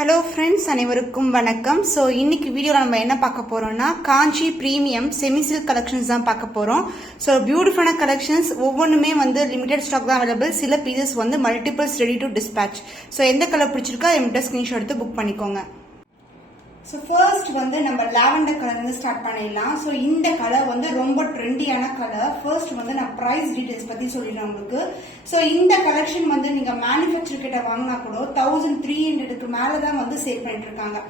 Hello friends, அனைவருக்கும் வணக்கம். So இன்னைக்கு வீடியோவில் நம்ம என்ன பார்க்க போறோம்னா காஞ்சி ப்ரீமியம் செமி சில்க் கலெக்ஷன்ஸ் தான் பார்க்க போறோம். ஸோ பியூட்டிஃபுல்லான கலெக்ஷன்ஸ், ஒவ்வொன்றுமே வந்து லிமிடெட் ஸ்டாக் தான் அவைலபிள். சில பீசஸ் வந்து multiples ready to dispatch. So எந்த கலர் பிடிச்சிருக்கோ அதை மட்டும் ஸ்கிரீன்ஷாட் எடுத்து புக் பண்ணிக்கோங்க. ஸோ ஃபர்ஸ்ட் வந்து நம்ம லாவெண்டர் கலர் வந்து ஸ்டார்ட் பண்ணிடலாம். ஸோ இந்த கலர் வந்து ரொம்ப ட்ரெண்டியான கலர். ஃபர்ஸ்ட் வந்து நான் பிரைஸ் டீடைல்ஸ் பத்தி சொல்லிடுறேன் உங்களுக்கு. ஸோ இந்த கலெக்ஷன் வந்து நீங்க மேனுஃபேக்சர் கிட்ட வாங்கினா கூட 1300க்கு மேலதான் வந்து சேல் பண்ணிட்டு இருக்காங்க.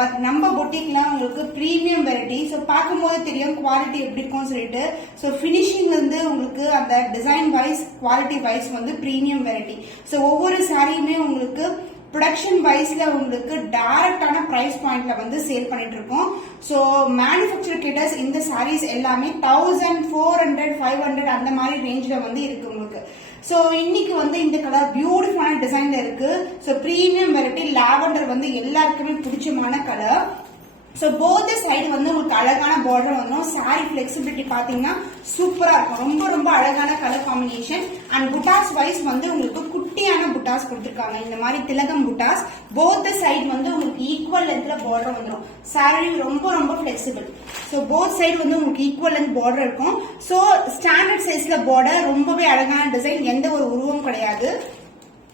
பட் நம்ம பொட்டிக்ல உங்களுக்கு பிரீமியம் வெரைட்டி. ஸோ பார்க்கும்போது தெரியும் குவாலிட்டி எப்படி இருக்கும்னு சொல்லிட்டு. ஸோ பினிஷிங் வந்து உங்களுக்கு அந்த டிசைன் வைஸ் குவாலிட்டி வைஸ் வந்து பிரீமியம் வெரைட்டி. ஸோ ஒவ்வொரு சாரியுமே உங்களுக்கு ப்ரொடக்ஷன் வைஸ்ல உங்களுக்கு டைரக்டான பிரைஸ் பாயிண்ட்ல வந்து சேல் பண்ணிட்டு இருக்கோம். ஸோ மேனுஃபேக்சர் கிட்டஸ் இந்த சாரீஸ் எல்லாமே 1400, 500 அந்த மாதிரி ரேஞ்ச்ல வந்து இருக்கு உங்களுக்கு. ஸோ இன்னைக்கு வந்து இந்த கலர் பியூட்டிஃபுல்லான டிசைன்ல இருக்கு. ஸோ பிரீமியம் வெரைட்டி லாவெண்டர் வந்து எல்லாருக்குமே பிடிச்சமான கலர். ஸோ போத் சைடு வந்து உங்களுக்கு அழகான பார்டர் வந்துடும். சாரி பிளெக்சிபிலிட்டி பாத்தீங்கன்னா சூப்பரா இருக்கும். ரொம்ப ரொம்ப அழகான colour combination. And buttas wise வந்து உங்களுக்கு குட்டியான புட்டாஸ் கொடுத்திருக்காங்க. இந்த மாதிரி திலகம் புட்டாஸ் போத் சைடு வந்து உங்களுக்கு ஈக்குவல் லென்த்ல பார்டர் வந்துடும். சாரி ரொம்ப ரொம்ப பிளெக்சிபிள். ஸோ போத் சைடு வந்து உங்களுக்கு ஈக்குவல் லென்த் பார்டர் இருக்கும். ஸோ ஸ்டாண்டர்ட் சைஸ்ல பார்டர், ரொம்பவே அழகான டிசைன், எந்த ஒரு உருவம் கிடையாது.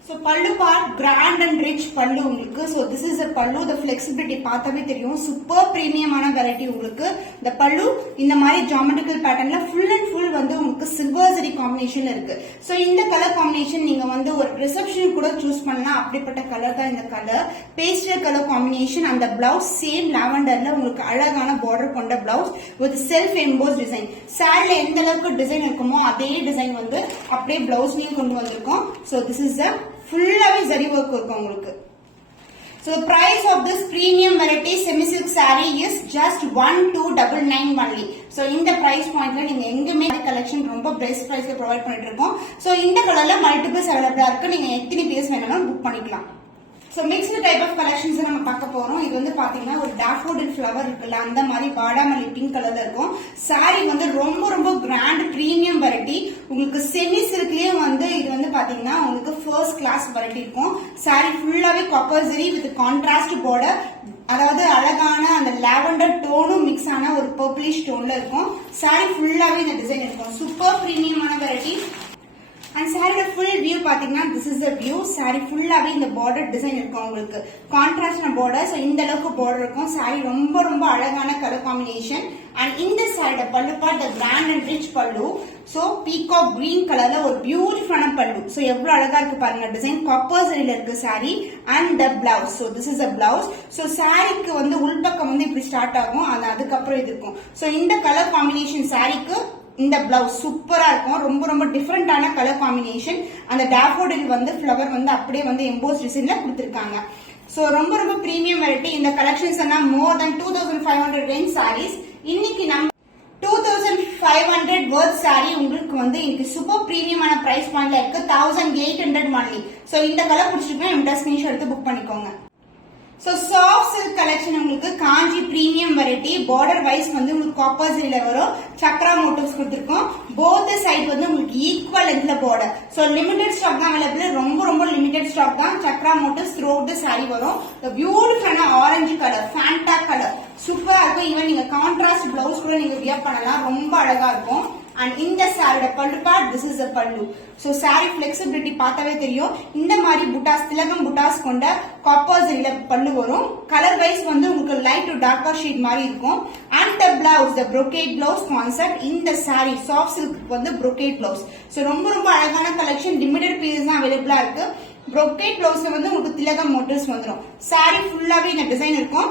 So pallu part grand and rich pallu உங்களுக்கு. So this is a pallu. The flexibility பார்த்தாவே தெரியும். சூப்பர் பிரீமியமான வெரைட்டி உங்களுக்கு. இந்த pallu இந்த மாதிரி ஜியோமெட்ரிக்கல் பேட்டர்ன்ல ஃபுல் அண்ட் ஃபுல் வந்து உங்களுக்கு சில்வர் ஜரி காம்பினேஷன்ல இருக்கு. சோ இந்த கலர் காம்பினேஷன் நீங்க வந்து ஒரு ரிசப்ஷன் கூட சூஸ் பண்ணலாம். அப்படிப்பட்ட கலர் தான் இந்த கலர். Pastel colour combination. அந்த பிளவுஸ் சேம் லாவெண்டர்ல உங்களுக்கு அழகான பார்டர் கொண்ட blouse with self emboss design. சாரில எந்த அளவுக்கு டிசைன் இருக்குமோ அதே டிசைன் வந்து அப்படியே பிளவுஸ்லயும் கொண்டு வந்திருக்கோம். சோ திஸ் இஸ் a ஃபுல்லாவே ஜரி ஒர்க் இருக்கும் உங்களுக்கு. So the price of this premium variety semi silk saree is just 1299 only. So இந்த price pointல நீங்க எங்கமே collection ரொம்ப best priceல provide பண்ணிட்டு இருக்கோம். So இந்த கலர்ல மல்டிபிள்ஸ் அவைலபிளா இருக்கு. நீங்க எத்தனை பீஸ் வேணாலும் புக் பண்ணிக்கலாம். So mixed type of collections நம்ம பார்க்க போறோம். இது வந்து பாத்தீங்கன்னா ஒரு டாஃபோடில் ஃப்ளவர் இருக்குல்ல, அந்த மாதிரி வாடாமல்லி பிங்க் கலர்ல இருக்கும். சாரி வந்து ரொம்ப ரொம்ப கிராண்ட் பிரீமியம் வெரைட்டி. உங்களுக்கு செமி சில்க்லயே வந்து இது வந்து பாத்தீங்கன்னா உங்களுக்கு ஃபர்ஸ்ட் கிளாஸ் வெரைட்டி இருக்கும். சாரி ஃபுல்லாவே copper zari with contrast border. அதாவது அழகான அந்த லாவெண்டர் டோனும் மிக்ஸ் ஆன ஒரு பர்பிளிஷ் டோன்ல இருக்கும். சாரி ஃபுல்லாவே இந்த டிசைன் இருக்கும். சூப்பர் பிரீமியமான வெரைட்டி. அண்ட் சாரியோட ஃபுல் வியூ பாத்தீங்கன்னா this is the view. Sari ஃபுல்லாவே இந்த பார்டர் டிசைன் இருக்கும் உங்களுக்கு. கான்ட்ராஸ்டான பார்டர். ஸோ இந்த அளவுக்கு பார்டர் இருக்கும். சாரி ரொம்ப ரொம்ப அழகான கலர் காம்பினேஷன். அண்ட் இந்த சாரியோட pallu part the grand and rich pallu. So peacock green கலர்ல ஒரு பியூட்டிஃபுல்லான பல்லு. ஸோ எவ்வளவு அழகா இருக்கு பாருங்க டிசைன். காப்பர் சரியில இருக்கு sorry. And the blouse. So this is a blouse. So சாரிக்கு வந்து உள்பக்கம் வந்து இப்படி ஸ்டார்ட் ஆகும். அது அதுக்கப்புறம் இது இருக்கும். ஸோ இந்த கலர் காம்பினேஷன் சாரிக்கு இந்த பிளவுஸ் சூப்பரா இருக்கும். ரொம்ப ரொம்ப டிஃபரெண்டான கலர் காம்பினேஷன். அந்த டாஃபோடில் வந்து ஃபிளவர் வந்து அப்படியே வந்து எம்போஸ் டிசைன்ல கொடுத்திருக்காங்க. சோ ரொம்ப ரொம்ப பிரீமியம் வெரைட்டி. இந்த கலெக்ஷன்ஸ் எல்லாம் மோர் தென் 2500 ரேஞ்ச் சாரீஸ். இன்னைக்கு நம்ம 2500 வர்த் சாரி உங்களுக்கு வந்து இன்னைக்கு சூப்பர் பிரீமியமான பிரைஸ் பாயிண்ட்ல இருக்கு. 1800 ஒன்லி. சோ இந்த கலர் பிடிச்சிருக்கோம். என்னோட ஸ்கிரீன்ஷாட் எடுத்து புக் பண்ணிக்கோங்க. சோ சாஃப்ட் சில்க் கலெக்ஷன் உங்களுக்கு Kanchi premium variety. Border wise வந்து உங்களுக்கு காப்பர் ஜரியில வரும். சக்ரா மோட்டிவ்ஸ் கொடுத்திருக்கோம். போத் சைடு வந்து உங்களுக்கு ஈக்குவல் லென்த்ல பார்டர். சோ லிமிடெட் ஸ்டாக் தான் அவைலபிள். ரொம்ப ரொம்ப லிமிடெட் ஸ்டாக் தான். Chakra motifs throughout the sari வரும். பியூட்டிஃபுல்லான ஆரஞ்சு கலர், ஃபேண்டா கலர் சூப்பரா இருக்கும். ஈவன் நீங்க கான்ட்ராஸ்ட் பிளவுஸ் கூட நீங்க வியர் பண்ணலாம். ரொம்ப அழகா இருக்கும். அண்ட் இந்த சாரியோட pallu part this is a பல்லு. சோ சாரி பிளெக்சிபிலிட்டி பார்த்தாவே தெரியும். இந்த மாதிரி புட்டாஸ், திலகம் புட்டாஸ் கொண்ட காப்பர் ஜரியில பல்லு வரும். கலர் வைஸ் வந்து உங்களுக்கு லைட் டு டார்க்கர் ஷேட் மாதிரி இருக்கும். And the blouse the brocade blouse concept. இந்த சாரி சாஃப்ட் சில்க் வந்து brocade பிளவுஸ். சோ ரொம்ப ரொம்ப அழகான கலெக்ஷன். லிமிடெட் பீசஸ் தான் அவைலபிளா இருக்கு. brocade பிளவுஸ்ல வந்து உங்களுக்கு திலகம் மோட்டிவ்ஸ் வந்துடும். சாரி ஃபுல்லாவே இந்த டிசைன் இருக்கும்.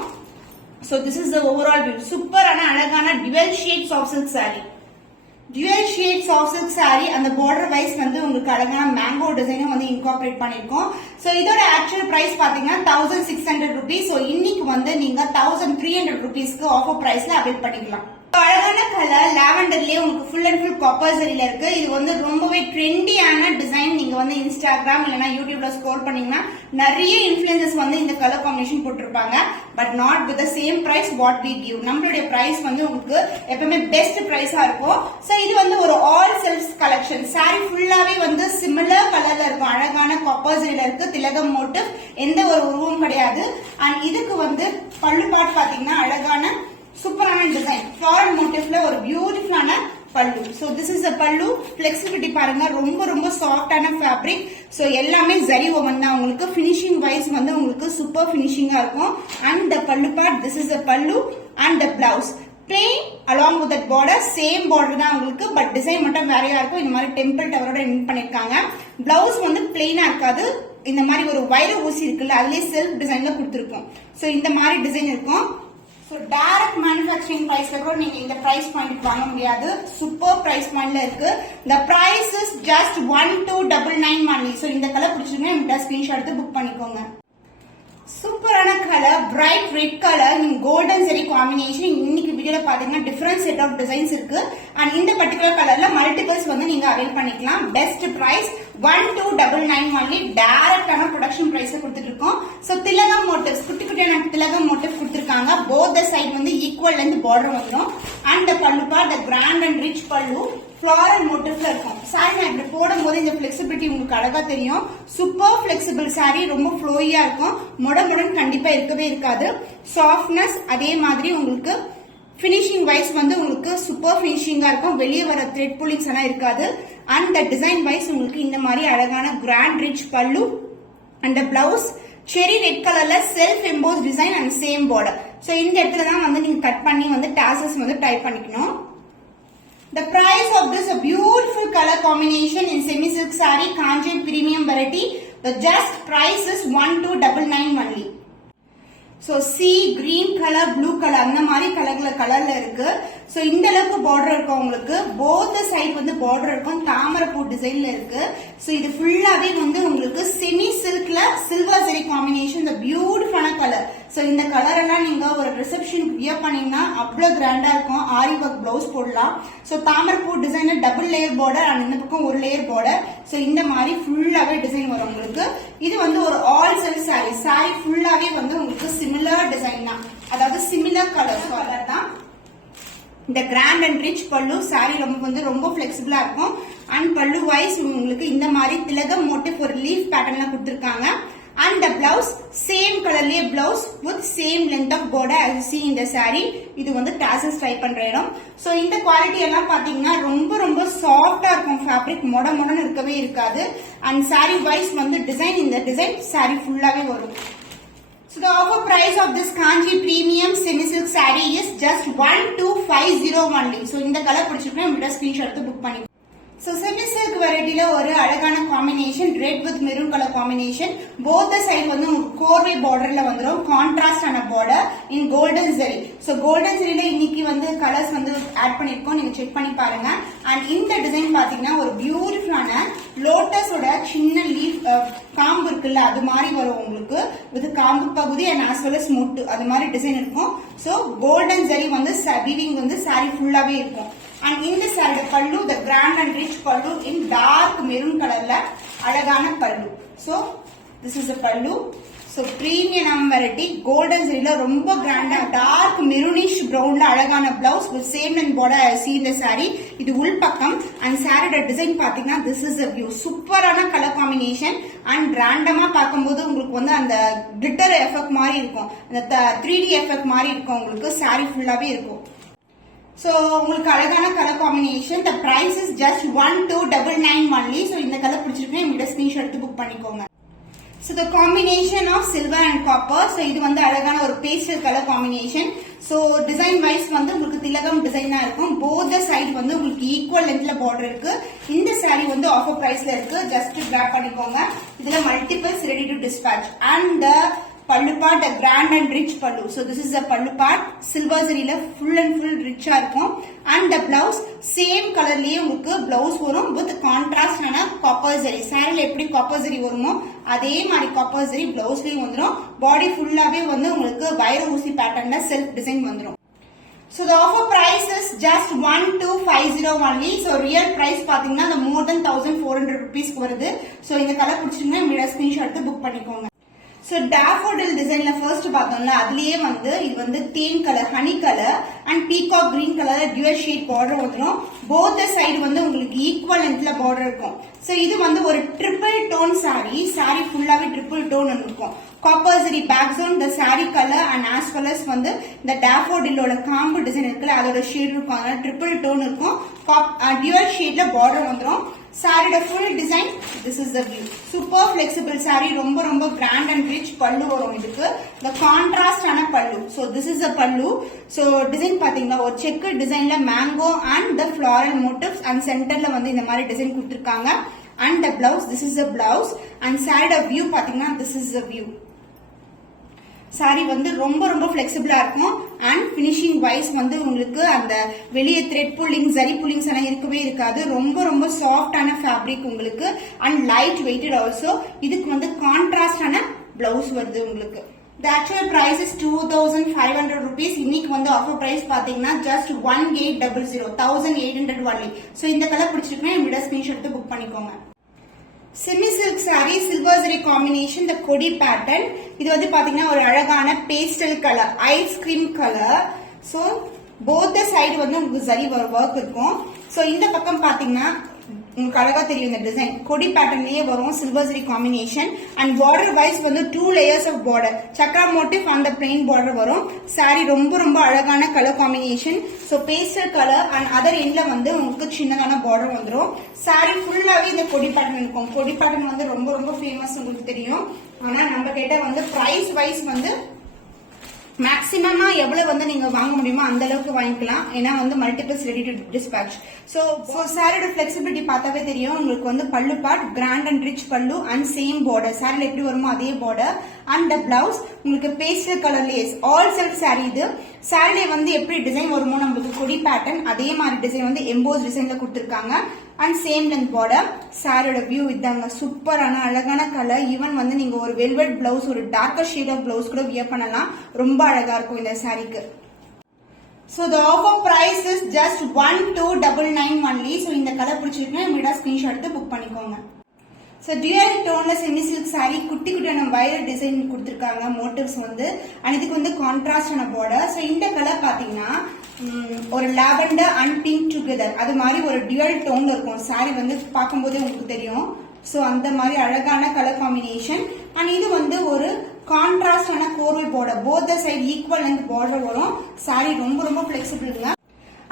So this is the overall view. சூப்பரான அழகான dual shade soft silk sari. Dual shade soft silk sari. அந்த பார்டர் வைஸ் வந்து உங்களுக்கு அழகான மேங்கோ டிசைனும் வந்து இன்கார்பரேட் பண்ணிருக்கோம். சோ இதோட ஆக்சுவல் பிரைஸ் பாத்தீங்கன்னா 1600 rupees. சோ இன்னைக்கு வந்து நீங்க 1300 rupeesக்கு ஆஃபர் பிரைஸ்ல அவைல் பண்ணிக்கலாம். அழகான கலர் லாவெண்டர்லயே உங்களுக்கு ஃபுல் அண்ட் ஃபுல் காப்பர் சரியில இருக்கு. இது வந்து ரொம்பவே ட்ரெண்டியான டிசைன். நீங்க வந்து இன்ஸ்டாகிராம் இல்லனா யூடியூப்ல ஸ்க்ரோல் பண்ணீங்கன்னா நிறைய இன்ஃப்ளூயன்சர்ஸ் வந்து இந்த கலர் காம்பினேஷன் போட்டுருப்பாங்க. But not with the same price what we give. நம்மளுடைய பிரைஸ் வந்து உங்களுக்கு எப்பவுமே பெஸ்ட் பிரைஸா இருக்கும். சோ இது வந்து ஒரு ஆல் செல்ஃப் கலெக்ஷன். சாரி ஃபுல்லாவே வந்து சிமிலர் கலர்ல இருக்கும். அழகான காப்பர் சரியில இருக்கு. திலகம் மோட்டிவ், எந்த ஒரு உருவம் கிடையாது. அண்ட் இதுக்கு வந்து பல்லு பார்ட் பாத்தீங்கன்னா அழகான சூப்பரான டிசைன் ஃபிளாரல் மோட்டிவ்ல ஒரு பியூட்டிஃபுல்லான பல்லு. சோ திஸ் இஸ் a பல்லு. ஃபிளெக்சிபிலிட்டி பாருங்க, ரொம்ப ரொம்ப சாஃப்டான ஃபேப்ரிக். சோ எல்லாமே ஜரி ஓவன் தான். உங்களுக்கு ஃபினிஷிங் வைஸ் வந்து உங்களுக்கு சூப்பர் ஃபினிஷிங்கா இருக்கும். And the pallu part, this is a பல்லு and the blouse plain along with that border. Same border தான் உங்களுக்கு, பட் டிசைன் மட்டும் வேறையா இருக்கும். இந்த மாதிரி டெம்பிள் டவரோட இன் பண்ணிருக்காங்க. பிளவுஸ் வந்து பிளெயினா இருக்காது. இந்த மாதிரி ஒரு வைர ஊசி இருக்குல்ல, அதுலயே செல்ஃப் டிசைன்ல கொடுத்துருக்கோம். சோ இந்த மாதிரி டிசைன் இருக்கும். So direct manufacturing price கூட நீங்க இந்த price point வாங்க முடியாது. சூப்பர் price pointல இருக்கு. The price is just 1299 only. So இந்த கலர் பிடிச்சிருந்தா இந்த ஸ்கிரீன்ஷாட் எடுத்து புக் பண்ணிக்கோங்க. சூப்பரான colour, bright red colour, golden zari combination. இன்னைக்கு வீடியோல பாத்தீங்கன்னா டிஃபரெண்ட் செட் ஆஃப் டிசைன்ஸ் இருக்கு. அண்ட் இந்த பர்டிகுலர் கலர்ல மல்டிபிள்ஸ் வந்து நீங்க அவைல் பண்ணிக்கலாம். Best price 1299 only. டைரக்டான ப்ரொடக்ஷன் பிரைஸ் கொடுத்துட்டு இருக்கோம். சோ திலகம் மோட்டிவ்ஸ், குட்டி குட்டியான திலகம் மோட்டிவ் கொடுத்திருக்காங்க. போத் த சைடு வந்து ஈக்குவல் லென்த் பார்டர் வந்துடும். And pallu part the grand and rich pallu floral மோட்டிவ்ல இருக்கும். சாரி நான் இப்படி போடும்போது இந்த பிளெக்சிபிலிட்டி உங்களுக்கு அழகா தெரியும். சூப்பர் பிளெக்சிபிள் சாரி, ரொம்ப ஃப்ளோயியா இருக்கும். முடன் கண்டிப்பா இருக்கவே இருக்காது. சாஃப்ட்னஸ் அதே மாதிரி உங்களுக்கு பினிஷிங் வைஸ் வந்து உங்களுக்கு சூப்பர் பினிஷிங்கா இருக்கும். வெளியே வர த்ரெட் புல்லிங்ஸ் எல்லாம் இருக்காது. அண்ட் டிசைன் வைஸ் உங்களுக்கு இந்த மாதிரி அழகான grand rich pallu and blouse செரி ரெட் கலர்ல self emboss design and same border. So இந்த இடத்துல தான் வந்து நீங்க கட் பண்ணி வந்து டாசல்ஸ் வந்து டைப் பண்ணிக்கணும். The price of this a beautiful color combination in semi silk saree Kanchi premium variety. The just price is 1299 only. So sea green color, blue color அந்த மாதிரி கலர்ல இருக்கு. சோ இந்த அளவுக்கு பார்டர் இருக்கும் உங்களுக்கு. போத் சைடு வந்து பார்டர் இருக்கும். தாமரைப்பூ டிசைன்ல இருக்கு. சோ இது ஃபுல்லாவே வந்து உங்களுக்கு செமி சில்க்ல சில்வர் சரி காம்பினேஷன். இந்த பியூட்டிஃபுல்லான கலர். சோ இந்த கலர் எல்லாம் நீங்க ஒரு ரிசப்ஷனுக்கு வியர் பண்ணீங்கன்னா அவ்வளவு கிராண்டா இருக்கும். ஆரி ஒர்க் பிளவுஸ் போடலாம். சோ தாமரைப்பூ டிசைன்ல டபுள் லேயர் பார்டர் அண்ட் இந்த பக்கம் ஒரு லேயர் பார்டர். சோ இந்த மாதிரி ஃபுல்லாவே டிசைன் வரும் உங்களுக்கு. இது வந்து ஒரு ஆல் செல் சாரி. சாரி ஃபுல்லாவே வந்து உங்களுக்கு சிமிலர் டிசைன் தான், அதாவது சிமிலர் கலர் தான். இந்த கிராண்ட் அண்ட் ரிச் பல்லு சாரி ரொம்ப பிளெக்சிபிளா இருக்கும். அண்ட் பல்லு வைஸ் உங்களுக்கு இந்த மாதிரி திலகம் மோட்டிவ் ஒரு லீஃப் பேட்டர்ன்ல கொடுத்திருக்காங்க. அண்ட் the blouse சேம் கலர்லயே blouse with same length of border as you see in the saree. இது வந்து tassels டைப் பண்ற இடம். சோ இந்த குவாலிட்டி எல்லாம் பாத்தீங்கன்னா ரொம்ப ரொம்ப சாஃப்டா இருக்கும். ஃபேப்ரிக் மொடன்னு இருக்கவே இருக்காது. அண்ட் saree வைஸ் வந்து டிசைன், இந்த டிசைன் saree ஃபுல்லாவே வரும். So the offer price of this Kanchi premium semi silk saree is just 1250 only. So இந்த கலர் பிடிச்சிருக்கா உங்களோட ஸ்கிரீன்ஷாட் எடுத்து புக் பண்ணி. So semi silk variety ஒரு அழகான combination, red with maroon colour combination. Both side வந்து கோர்வே பார்டர்ல வந்துரும். கான்ட்ராஸ்ட் ஆன border in golden zari. So golden ஜெரில இன்னைக்கு வந்து கலர்ஸ் வந்து ஆட் பண்ணிருக்கோம், நீங்க செக் பண்ணி பாருங்க. அண்ட் இந்த டிசைன் பாத்தீங்கன்னா ஒரு பியூட்டிஃபுல்லான லோட்டஸோட சின்ன லீஃப் காம்பு இருக்குல்ல, அது மாதிரி வரும் உங்களுக்கு. வித் காம்பு பகுதி அண்ட் ஆஸ் வெல் அஸ் மொட்டு அது மாதிரி டிசைன் இருக்கும். சோ கோல்டன் ஜெரி வந்து வீவிங் வந்து சாரி ஃபுல்லாவே இருக்கும். அண்ட் இந்த சாரியோட பல்லு த grand and rich pallu in dark maroon கலர்ல அழகான பல்லு. சோ திஸ் இஸ் த பல்லு. சோ பிரீமியம் வெரைட்டி கோல்டன் ஜெரில ரொம்ப கிராண்டா டார்க் மெரூனிஷ் பிரவுன்ல அழகான blouse with same and border see இந்த சாரி. இது உள் பக்கம். அண்ட் சாரியோட டிசைன் பாத்தீங்கன்னா திஸ் இஸ் a view. சூப்பரான கலர் காம்பினேஷன். அண்ட் ரேண்டமா பார்க்கும்போது உங்களுக்கு வந்து அந்த கிளிட்டர் எஃபெக்ட் மாதிரி இருக்கும், அந்த 3D எஃபெக்ட் மாதிரி இருக்கும் உங்களுக்கு. சாரி ஃபுல்லாவே இருக்கும். சோ உங்களுக்கு அழகான colour combination. the price is just 1299 only. So இந்த கலர் பிடிச்சிருக்கேன் உங்களோட ஸ்கிரீன்ஷாட் எடுத்து புக் பண்ணிக்கோங்க. So the combination of silver and copper. So இது வந்து அழகான ஒரு pastel colour combination. So design wise வந்து உங்களுக்கு திலகம் டிசைன் தான் இருக்கும். போத் சைடு வந்து உங்களுக்கு ஈக்குவல் லென்த்ல பார்டர் இருக்கு. இந்த saree வந்து ஆஃபர் பிரைஸ்ல இருக்கு. ஜஸ்ட் கிராப் பண்ணிக்கோங்க. இதுல multiples ready to dispatch. And pallu part a grand and rich pallu. So this is a pallu part. Silver zariல full and full ரிச்சா இருக்கும். And the blouse same கலர்லயே உங்களுக்கு blouse வரும் with contrast ஆன copper zari. சாரில எப்படி copper zari வருமோ அதே மாதிரி copper zari blouseலயும் வந்துரும். பாடி ஃபுல்லாவே வந்து உங்களுக்கு வைர ஊசி பேட்டர்ன்ல செல்ஃப் டிசைன் வந்துரும். So the offer price is just 1250 only. So real price பாத்தீங்கன்னா the more than 1400 rupees வருது. So இந்த கலர் பிடிச்சிருந்தா இமிடியேட் ஸ்கிரீன்ஷாட் எடுத்து புக் பண்ணிக்கோங்க. So daffodil designல first பார்த்தோம்ல அதுலயே வந்து இது வந்து தேன் colour honey colour and peacock green colour dual shade border வந்துரும். both the side வந்து உங்களுக்கு equal lengthல border இருக்கும். So இது வந்து ஒரு triple tone saree ஃபுல்லாவே triple tone இருக்கும். copper zari background the saree color and as well as வந்து இந்த daffodil ஓட காம்பு டிசைன் இருக்குல அதோட ஷேட் இருக்கும். அதனால triple tone இருக்கும். dual shadeல border வந்துரும். saree full design. This is the view. Super flexible saree. ரொம்ப ரொம்ப grand and rich பல்லு வரும் இதுக்கு. The contrast ஆன பல்லு. So this is the பல்லு. So design பாத்தீங்கன்னா ஒரு செக் டிசைன்ல mango and the floral motifs and centerல வந்து இந்த மாதிரி டிசைன் கொடுத்திருக்காங்க. And the blouse. This is the blouse. And saree view பாத்தீங்கன்னா this is the view. Sorry வந்து ரொம்ப ரொம்ப ஃபிளெக்சிபிளா இருக்கும் அண்ட் ஃபினிஷிங் வைஸ் வந்து உங்களுக்கு அந்த வெளியே த்ரெட் புல்லிங் ஜரி புல்லிங்ஸ் எல்லாம் இருக்கவே இருக்காது. ரொம்ப ரொம்ப சாஃப்டான ஃபேப்ரிக் உங்களுக்கு அண்ட் லைட் வெயிட்டட் ஆல்சோ. இதுக்கு வந்து கான்ட்ராஸ்டான பிளவுஸ் வருது உங்களுக்கு. The actual price is 2500 rupees. இன்னைக்கு வந்து ஆஃபர் பிரைஸ் பாத்தீங்கன்னா just 1800 1800 only. சோ இந்த கலர் பிடிச்சிருக்குன்னா இந்த ஸ்கிரீன்ஷாட் எடுத்து புக் பண்ணிக்கோங்க. Semi silk sari silver zari combination the கொடி பேட்டர்ன். இது வந்து பாத்தீங்கன்னா ஒரு அழகான pastel colour ice cream colour. So both side வந்து உங்களுக்கு ஜரி ஒர்க் இருக்கும். சோ இந்த பக்கம் பாத்தீங்கன்னா உங்களுக்கு அழகா தெரியும் இந்த டிசைன் கொடி பேட்டர்ன்லயே வரும் silver zari combination and border wise வந்து 2 layers of border chakra motif on the plain border வரும். சாரி ரொம்ப ரொம்ப அழகான colour combination. So pastel colour and other எண்ட்ல வந்து உங்களுக்கு சின்னதான பார்டர் வந்துடும். சாரி ஃபுல்லாவே இந்த கொடி பேட்டர்ன் இருக்கும். கொடி பேட்டர்ன் வந்து ரொம்ப ரொம்ப ஃபேமஸ் உங்களுக்கு தெரியும். ஆனா நம்ம கிட்ட வந்து பிரைஸ் வைஸ் வந்து மேக்ஸிமமா எவ்வளவு வந்து நீங்க வாங்க முடியுமோ அந்த அளவுக்கு வாங்கிக்கலாம். ஏன்னா வந்து multiples ready to dispatch. So சாரியோட பிளெக்சிபிலிட்டி பார்த்தாவே தெரியும் உங்களுக்கு வந்து pallu part grand and rich pallu and same border சாரில எப்படி வருமோ அதே பார்டர் அண்ட் த பிளவுஸ் உங்களுக்கு pastel colour lace all self sari. இது சாரில வந்து எப்படி டிசைன் வருமோ நம்மளுக்கு கொடி பேட்டர்ன் அதே மாதிரி டிசைன் வந்து எம்போஸ் டிசைன்ல கொடுத்திருக்காங்க அண்ட் சேம் லென்த் பார்டர். சாரியோட வியூ இதாங்க சூப்பரான அழகான கலர். ஈவன் வந்து நீங்க ஒரு வெல்வெட் பிளவுஸ் ஒரு டார்க்கர் ஷேட் ஆஃப் பிளவுஸ் கூட வியர் பண்ணலாம். ரொம்ப அழகா இருக்கும் இந்த சாரிக்கு. So the offer price is just 1299 only. So இந்த கலர் பிடிச்சிருக்குன்னா இமிடியேட்டா ஸ்கிரீன்ஷாட் எடுத்து புக் பண்ணிக்கோங்க. So dual tone semi silk saree குட்டி குட்டியான வயலட் டிசைன் கொடுத்திருக்காங்க மோட்டிவ்ஸ் வந்து அண்ட் இதுக்கு வந்து கான்ட்ராஸ்டான பார்டர். சோ இந்த கலர் பாத்தீங்கன்னா ஒரு லாவெண்டர் அண்ட் பிங்க் டுகெதர் அது மாதிரி ஒரு டியூல் டோன்ல இருக்கும். சாரி வந்து பார்க்கும்போதே உங்களுக்கு தெரியும். சோ அந்த மாதிரி அழகான கலர் காம்பினேஷன் அண்ட் இது வந்து ஒரு கான்ட்ராஸ்டான கோர்வை border both side equal length border வரும். சாரி ரொம்ப ரொம்ப பிளெக்சிபிள்ங்க.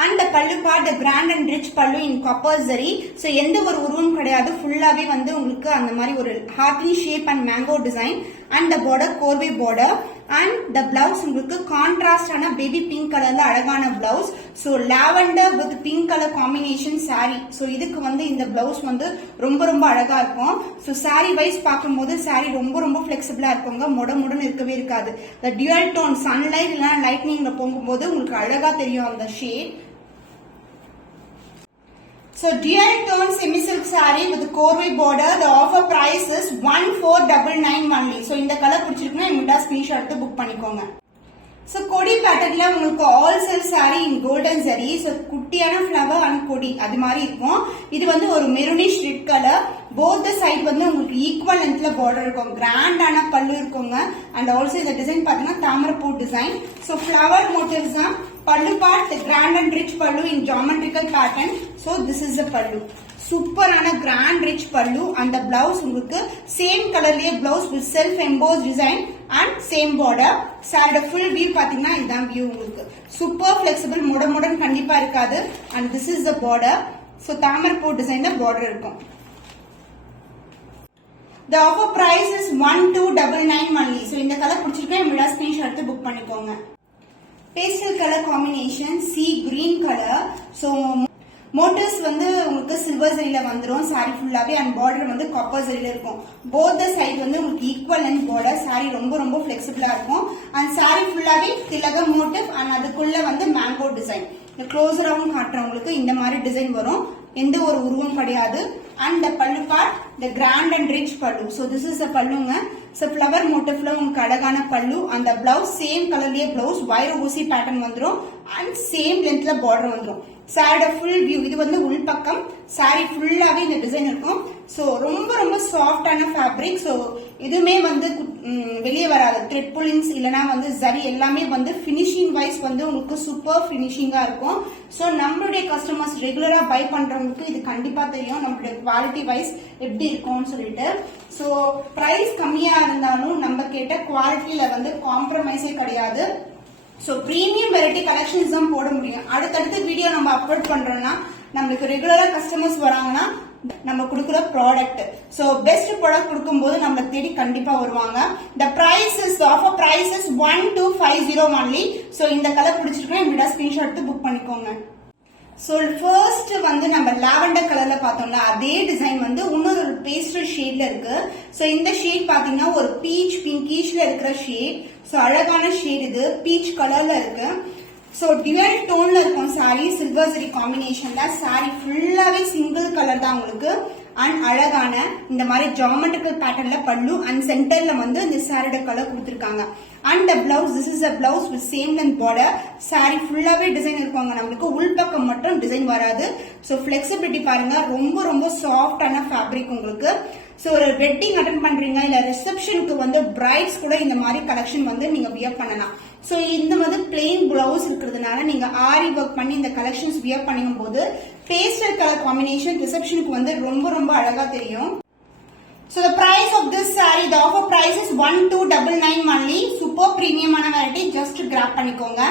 And pallu part grand and rich pallu in copper zari. So எந்த ஒரு உருவம் கிடையாது ஃபுல்லாவே வந்து உங்களுக்கு அந்த மாதிரி ஒரு ஹார்ட்லி shape and mango design and the border கோர்வை பார்டர் அண்ட் த பிளவுஸ் உங்களுக்கு கான்ட்ராஸ்டான பேபி பிங்க் கலர்ல அழகான blouse. So lavender with pink colour combination sari. So இதுக்கு வந்து இந்த பிளவுஸ் வந்து ரொம்ப ரொம்ப அழகா இருக்கும். சோ சாரி வைஸ் பார்க்கும்போது சாரி ரொம்ப ரொம்ப பிளெக்சிபிளா இருக்குங்க. முடமுடன் இருக்கவே இருக்காது. த டியூல் டோன் சன்லைட் இல்லைன்னா லைட்னிங்ல போகும்போது உங்களுக்கு அழகா தெரியும் அந்த shade. So dual tone semi silk saree with corway border. The offer price is 1499 only. So இந்த கலர் பிடிச்சிருக்குன்னா இமிடியேட்டா ஸ்கிரீன்ஷாட் எடுத்து புக் பண்ணிக்கோங்க. So கொடி பேட்டர்ன்ல உங்களுக்கு all self saree in golden zari. So குட்டியான ஃப்ளவர் அண்ட் கொடி அது மாதிரி இருக்கும். இது வந்து ஒரு maroonish red colour. Both side வந்து உங்களுக்கு ஈக்குவல் லென்த்ல பார்டர் இருக்கும். கிராண்டான பல்லு இருக்குங்க அண்ட் ஆல்சோ இந்த டிசைன் பாத்தீங்கன்னா தாமரைப்பூ டிசைன். சோ ஃப்ளவர் மோட்டிவ்ஸ் தான் pallu part the grand and rich pallu in geometrical pattern. So this is the pallu சூப்பரான grand rich pallu and the blouse உங்களுக்கு same colorலயே blouse with self embossed design and same border. சாரியோட full view பாத்தீங்கன்னா இதான் view உங்களுக்கு super flexible முடன் கண்டிப்பா இருக்காது and this is the border. So தாமரைப்பூ டிசைன்ல border இருக்கும். The offer price is 1299 only. So இந்த கலர் பிடிச்சிருக்கா இமிடியேட்டா ஸ்கிரீன்ஷாட் எடுத்து புக் பண்ணிக்கோங்க. Pastel color combination sea green color. So motives வந்து உங்களுக்கு சில்வர் ஜரியில வந்துரும் சாரி ஃபுல்லாவே அண்ட் பார்டர் வந்து காப்பர் ஜரியில இருக்கும். போத் சைடு வந்து உங்களுக்கு ஈக்குவல் லென்த் பார்டர். சாரி ரொம்ப ரொம்ப ஃபிளெக்சிபிளா இருக்கும் அண்ட் சாரி ஃபுல்லாவே திலகம் மோட்டிவ் அண்ட் அதுக்குள்ள வந்து மேங்கோ டிசைன். இந்த க்ளோஸராவும் காட்டுறவங்களுக்கு இந்த மாதிரி டிசைன் வரும். எந்த ஒரு உருவம் கிடையாது. And the pallu part the grand and rich pallu. So this is the பல்லுங்க. ஸோ ஃபிளவர் மோட்டிவ்ல உங்களுக்கு அழகான பல்லு, அந்த பிளவுஸ் சேம் கலர்லயே பிளவுஸ் வைர ஊசி பேட்டர்ன் வந்துடும் அண்ட் சேம் லென்த்ல பார்டர் வந்துடும். சாரியோட ஃபுல் வியூ இது வந்து உள்பக்கம், சாரி ஃபுல்லாவே இந்த டிசைன் இருக்கும். ஸோ ரொம்ப ரொம்ப சாஃப்டான ஃபேப்ரிக். ஸோ இதுவுமே வந்து வெளியே வராது, த்ரெட் புல்லிங்ஸ் இல்லைனா வந்து சரி எல்லாமே வந்து ஃபினிஷிங் வைஸ் வந்து உங்களுக்கு சூப்பர் ஃபினிஷிங்கா இருக்கும். ஸோ நம்மளுடைய கஸ்டமர்ஸ் ரெகுலரா பை பண்றவங்களுக்கு இது கண்டிப்பா தெரியும் நம்மளுடைய குவாலிட்டி வைஸ் எப்படி இருக்கும்னு சொல்லிட்டு. ஸோ பிரைஸ் கம்மியா இருந்தாலும் நம்ம கேட்ட குவாலிட்டியில வந்து காம்ப்ரமைஸே கிடையாது. ஸோ பிரீமியம் வெரைட்டி கலெக்ஷன்ஸ் தான் போட முடியும். அடுத்தடுத்த வீடியோ நம்ம அப்லோட் பண்றோம்னா நம்மளுக்கு ரெகுலரா கஸ்டமர்ஸ் வராங்கன்னா நம்ம கொடுக்குற ப்ராடக்ட், ஸோ பெஸ்ட் ப்ராடக்ட் கொடுக்கும்போது நம்ம தேடி கண்டிப்பா வருவாங்க. The price is offer price is 1250 only. So இந்த கலர் பிடிச்சிருக்கேன், என்னோட ஸ்கிரீன்ஷாட் எடுத்து புக் பண்ணிக்கோங்க. ஸோ ஃபர்ஸ்ட் வந்து நம்ம லாவெண்டர் கலர்ல பார்த்தோம்ல அதே டிசைன் வந்து இன்னொரு பேஸ்டல் ஷேட்ல இருக்கு. ஸோ இந்த ஷேட் பாத்தீங்கன்னா ஒரு பீச் பிங்கிஷ்ல இருக்கிற ஷேட். ஸோ அழகான ஷேட், இது பீச் கலர்ல இருக்கு. ஸோ டிவைட் டோன்ல இருக்கும் சாரி, சில்வர் சரி காம்பினேஷன்ல. சாரி ஃபுல்லாவே சிங்கிள் கலர் தான் உங்களுக்கு அண்ட் அழகான இந்த மாதிரி ஜாமெட்ரிக்கல் பேட்டர்ன்ல பல்லு அண்ட் சென்டர்ல வந்து இந்த சாரியோட கலர் கொடுத்துருக்காங்க. And the blouse, this is a blouse with same length border. Sorry ஃபுல்லாவே டிசைன் இருப்பாங்க, நம்மளுக்கு உள்பக்கம் மட்டும் டிசைன் வராது. ஸோ பிளெக்சிபிலிட்டி பாருங்க, ரொம்ப ரொம்ப சாஃப்டான ஃபேப்ரிக் உங்களுக்கு. ஸோ ஒரு வெட்டிங் அட்டன் பண்றீங்க இல்ல ரிசப்ஷனுக்கு வந்து பிரைட்ஸ் கூட இந்த மாதிரி கலெக்ஷன் வந்து நீங்க வியர் பண்ணலாம். ஸோ இந்த வந்து பிளெயின் பிளவுஸ் இருக்கிறதுனால நீங்க ஆரி ஒர்க் பண்ணி இந்த கலெக்ஷன்ஸ் வியர் பண்ணும் போது பேஸ்டல் கலர் காம்பினேஷன் ரிசப்ஷனுக்கு வந்து ரொம்ப ரொம்ப அழகா தெரியும். So the price of this saree, the offer price is 1299 only. Super premium ஆன variety, just grab பண்ணிக்கோங்க.